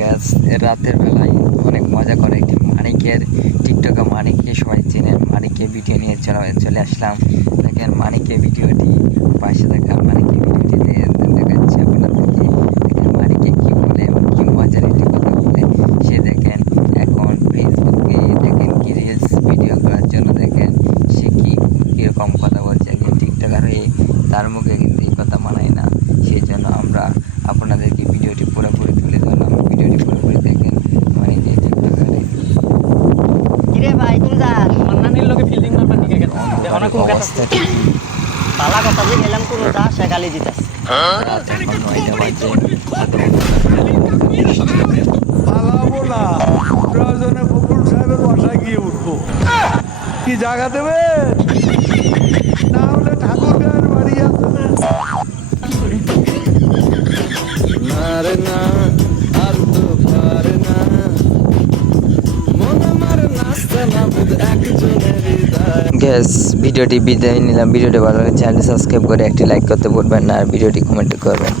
Gas রাতের বেলায় অনেক মজা করে একটি মানিকের টিকটকে মানিককে সবাই চেনে, মানিকের ভিডিও নিয়ে চলে আসলাম। দেখেন মানিকের ভিডিওটি, পাশে দেখা মানিকের ভিডিওটি দেখাচ্ছি আপনাদেরকে। দেখেন মানিকে কী বলে এবং কী মজার একটি কথা বলে সে দেখেন এখন ফেসবুকে দেখেন কি রিলস ভিডিও করার জন্য দেখেন সে কীরকম কথা বলছে। টিকটকার হয়ে তার মুখে কিন্তু এই কথা মানায় না, সেই জন্য আমরা আপনাদেরকে ভিডিওটি পুরোপুরি তুলে ধরলাম। ভিডিওটি পুরোপুরি দেখেন মানে যে টিকটকারে কিরে ভাই কোন যাস মান্নানির লগে ফিল্ডিং মারবার নিকে গেল দেখো না কোন অবস্থা পালা কথা যে গেলাম কোন যা সে গালি দিতাস এখন 9টা বাজে। পালাবো না, প্রয়োজনে ফখরুল সাহেবের বাসায় গিয়ে উঠবো। কি জায়গা দেবে না হলে ঠাকুর গায়ের বাড়ি আছে না আর তো পারে না মন আমার নাস্তা না বুঝ একজনের হৃদয়। গ্যাস ভিডিওটি বিদায় নিলাম। ভিডিওটি ভালো লাগলে চ্যানেলটি সাবস্ক্রাইব করে একটি লাইক করতে ভুলবেন না, আর ভিডিওটি কমেন্ট করবেন।